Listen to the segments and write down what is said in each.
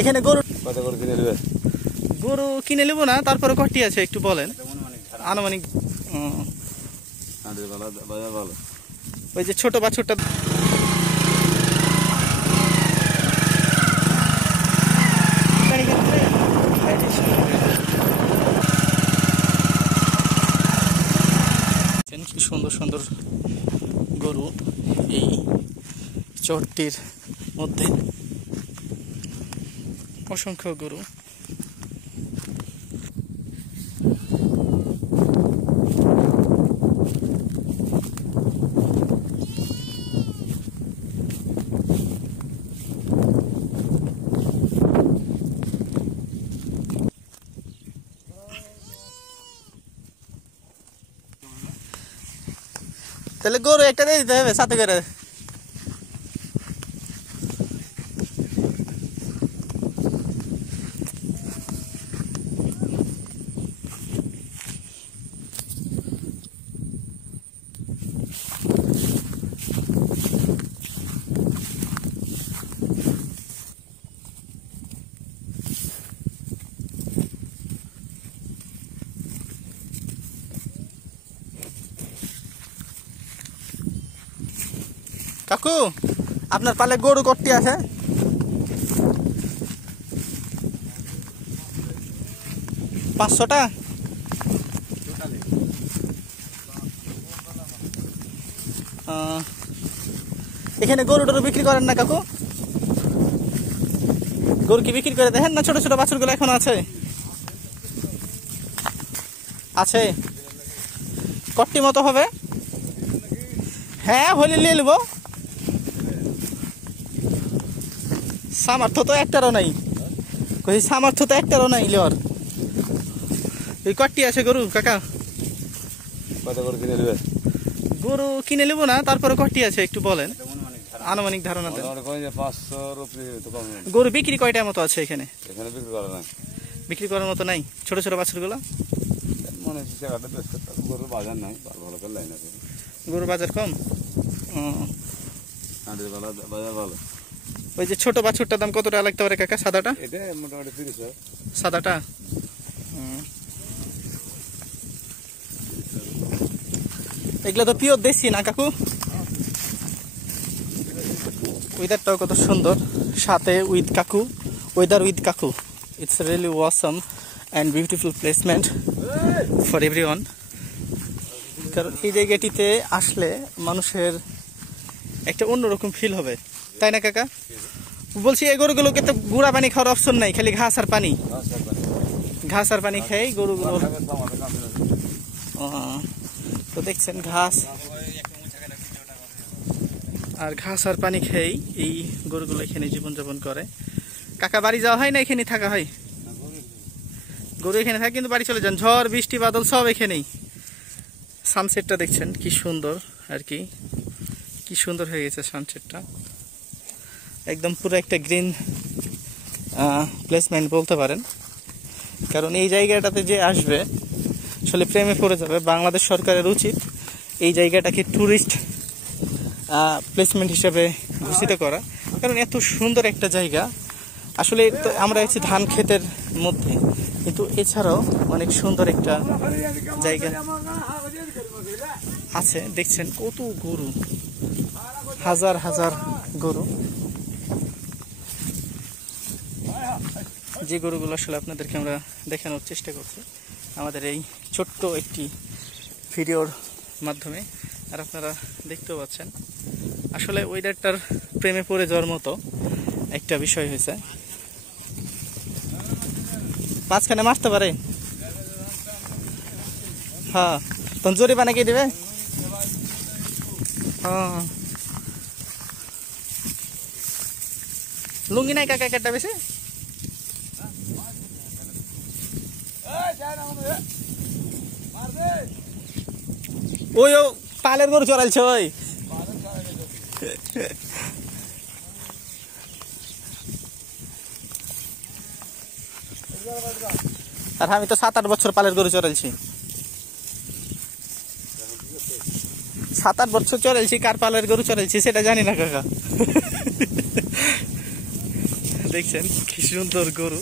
এখানে গরু গরু কিনে নেব না, তারপরে কটি আছে একটু বলেন আনুমানিক। ওই যে ছোট বাছুরটা কি সুন্দর সুন্দর গরু এই চরটির মধ্যে, অসংখ্য গরু। তাহলে গরু একটা দিয়ে দিতে হবে সাথে করে। কাকু, আপনার পালে গরু কটি আছে? পাঁচশোটা। এখানে গরু টরু বিক্রি করেন না কাকু? গরু কি বিক্রি করে দেখেন না? ছোট ছোট বাছুরগুলো এখন আছে? আছে কটি মতো হবে? হ্যাঁ হলে নিয়ে নেব। সামর্থ্য তো একটারও নাই, কই সামর্থ্য তো একটারও নাই লিওর। এই কটি আছে গরু কাকা? গরু কিনে নেব না, তারপরে কটি আছে একটু বলেন আনুমানিক ধারণা। গরু বিক্রি কয়টার মতো আছে এখানে? বিক্রি করার মতো নাই ছোট ছোট বাছুরগুলো? গরুর বাজার কম। ওই যে ছোট বাছুরটার দাম কত টাকা লাগতে পারে কাকা? সাদাটা? সাদাটা এগুলো তো পিওর দেশি না কাকু? ওয়েদারটাও কত সুন্দর, সাথে উইথ কাকু, ওয়েদার উইথ কাকু। It's really awesome and beautiful placement for everyone. কারণ এই জায়গাটিতে আসলে মানুষের একটা অন্যরকম ফিল হবে, তাই না কাকা? বলছি এই গরুগুলোকে তো গুঁড়া পানি খাওয়ার অপশন নাই, খালি ঘাস আর পানি, ঘাস আর পানি খাই গরুগুলো। তো দেখছেন ঘাস আর ঘাস আর পানি খেয়েই এই গরুগুলো এখানে জীবনযাপন করে। কাকা বাড়ি যাওয়া হয় না এখানে থাকা হয়? গরু এখানে থাকে কিন্তু বাড়ি চলে যান, ঝড় বৃষ্টি বাদল সব এখানেই। সানসেটটা দেখছেন কি সুন্দর আর কি, কি সুন্দর হয়ে গেছে সানসেটটা, একদম পুরো একটা গ্রিন প্লেসমেন্ট বলতে পারেন। কারণ এই জায়গাটাতে যে আসবে আসলে প্রেমে পড়ে যাবে। বাংলাদেশ সরকারের উচিত এই জায়গাটাকে ট্যুরিস্ট প্লেসমেন্ট হিসেবে ঘোষিত করা, কারণ এত সুন্দর একটা জায়গা। আসলে আমরা আছি ধান ক্ষেতের মধ্যে, কিন্তু এছাড়াও অনেক সুন্দর একটা জায়গা আছে। দেখছেন কত গরু, হাজার হাজার গরু। যে গরুগুলো আসলে আপনাদেরকে আমরা দেখানোর চেষ্টা করছি আমাদের এই ছোট্ট একটি ভিডিওর মাধ্যমে, আর আপনারা দেখতেও পাচ্ছেন আসলে ওয়েদারটার প্রেমে পড়ে যাওয়ার মতো একটা বিষয় হয়েছে। মাঝখানে মারতে পারে? হ্যাঁ, তখন জরিমানা কে দেবে? হ্যাঁ, লুঙ্গি নাই কাকা একটা বেশি? ওই ও পালের গরু চড়াইছে ওই। আর আমি তো 7-8 বছর পালের গরু চড়াইছি। 7-8 বছর চড়াইছি, কার পালের গরু চড়াইছি সেটা জানি না কাকা। দেখছেন কি সুন্দর গরু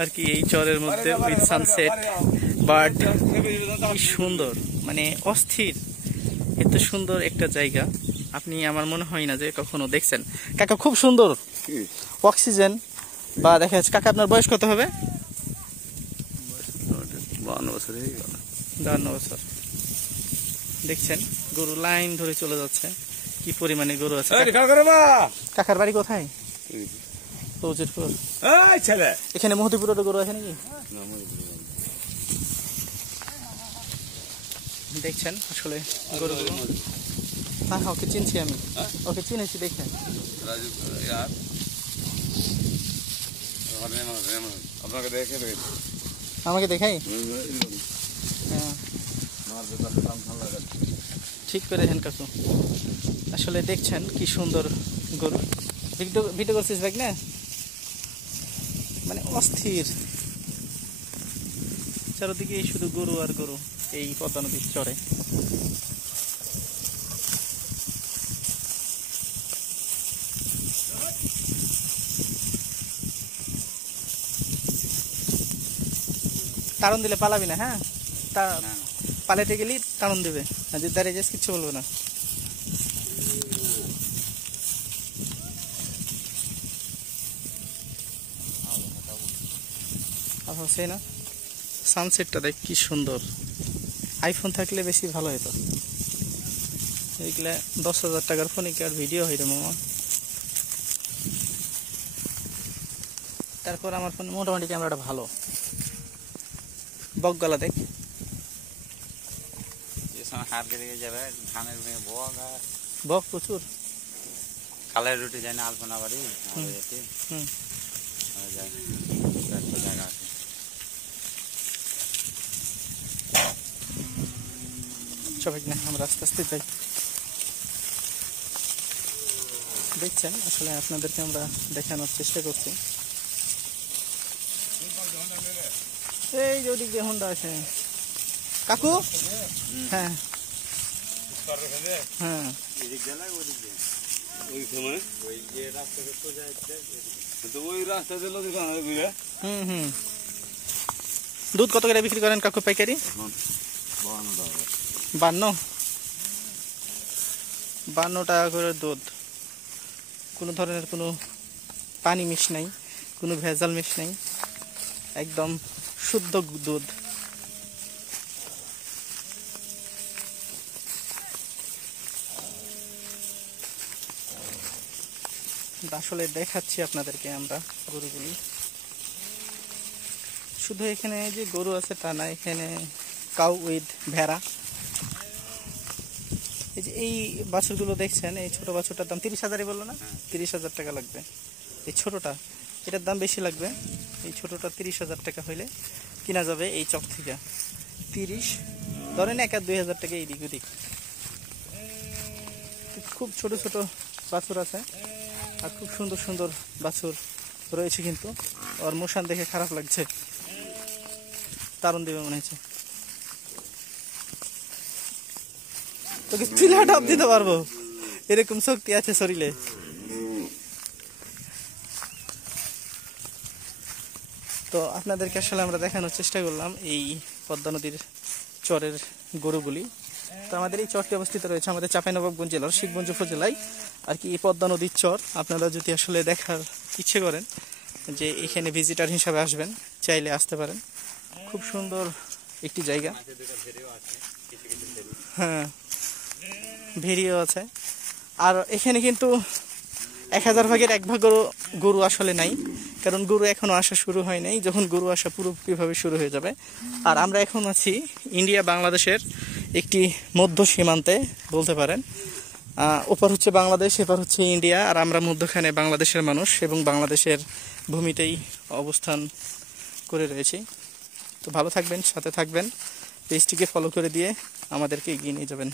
আর কি এই চরের মধ্যে উইথ সানসেট বার্ড, কি সুন্দর, মানে অস্থির। এত সুন্দর একটা জায়গা আপনি আমার মনে হয় না যে কখনো দেখছেন কাকা। খুব সুন্দর অক্সিজেন বা দেখা যাচ্ছে। কাকা আপনার বয়স কত হবে? 52 বছর হয়ে গেল। 52 বছর। দেখছেন গরু লাইন ধরে চলে যাচ্ছে, কি পরিমাণে গরু আছে। কাকার বাড়ি কোথায়? ফৌজিরপুর। এখানে মহতিপুরের গরু আছে নাকি? দেখছেন আসলে গরুগুলো। হ্যাঁ, ওকে চিনছি আমি, ওকে চিনেছি। দেখেন আমাকে দেখাই। হ্যাঁ, ঠিক করেছেন কাকু। আসলে দেখছেন কি সুন্দর গরু। ভিডিও করছিস ভাই না, মানে অস্থির। চারদিকে শুধু গরু আর গরু এই পদ্মা নদীর চরে। তাড়ন দিলে পালাবি না। হ্যাঁ, পালাতে গেলি তাড়ন দিবে, আর যদি দাঁড়িয়ে যাস কিচ্ছু বলবো না। সেই না সানসেটটা দেখ কি সুন্দর। আইফোন থাকলে বেশি ভালো হতো। এইগুলা 10,000 টাকার ফোনে কি আর ভিডিও হইতো মামা? তারপর আমার ফোন মোটামুটি ক্যামেরাটা ভালো। বকগলা দেখ, বক প্রচুর। কালের রুটি যায় না আলপনা বাড়ি। সবাই না আমরা আস্তে আস্তে যাই। দেখছেন আসলে আপনাদেরকে আমরা দেখানোর চেষ্টা করছি। এই যে ওদিক দিয়ে হোন্ডা আছে কাকু। হ্যাঁ হ্যাঁ, দুধ কত করে বিক্রি করেন কাকু পাইকারি? 52 টাকা করে দুধ। কোনো ধরনের কোনো পানি মিশ নাই, কোনো ভেজাল মিশ নাই, একদম শুদ্ধ দুধ। আসলে দেখাচ্ছি আপনাদেরকে আমরা গরুগুলি। শুধু এখানে যে গরু আছে তা না, এখানে কাউ উইথ ভেড়া। এই যে এই বাছুরগুলো দেখছেন, এই ছোট বাছুরটার দাম 30,000-ই বললো না? 30,000 টাকা লাগবে। এই ছোটটা, এটার দাম বেশি লাগবে। এই ছোটটা 30,000 টাকা হইলে কিনা যাবে এই চক থেকে। 30 ধরেন 1,000-2,000 টাকা এইদিক ওদিক। খুব ছোট ছোট বাছুর আছে আর খুব সুন্দর সুন্দর বাছুর রয়েছে। কিন্তু ওর মোশান দেখে খারাপ লাগছে, তারুণ দেবে মনে হচ্ছে। তোকে পিলা ডাব দিতে পারবো, এরকম শক্তি আছে শরীরে। তো আপনাদেরকে আসলে আমরা দেখানোর চেষ্টা করলাম এই পদ্মা নদীর চরের গরুগুলি। তো আমাদের এই চরটি অবস্থিত রয়েছে আমাদের চাঁপাইনবাবগঞ্জ জেলার শিবগঞ্জ উপজেলায় আর কি। এই পদ্মা নদীর চর আপনারা যদি আসলে দেখার ইচ্ছে করেন, যে এখানে ভিজিটার হিসাবে আসবেন, চাইলে আসতে পারেন। খুব সুন্দর একটি জায়গা। হ্যাঁ, ভেরিও আছে। আর এখানে কিন্তু 1000 ভাগের 1 ভাগ গরু আসলে নাই, কারণ গরু এখনো আসা শুরু হয় নাই। যখন গরু আসা পুরোপুরিভাবে শুরু হয়ে যাবে। আর আমরা এখন আছি ইন্ডিয়া বাংলাদেশের একটি মধ্য সীমান্তে বলতে পারেন। ওপার হচ্ছে বাংলাদেশ, এপার হচ্ছে ইন্ডিয়া, আর আমরা মধ্যখানে বাংলাদেশের মানুষ এবং বাংলাদেশের ভূমিতেই অবস্থান করে রয়েছি। তো ভালো থাকবেন, সাথে থাকবেন, পেজটিকে ফলো করে দিয়ে আমাদেরকে এগিয়ে নিয়ে যাবেন।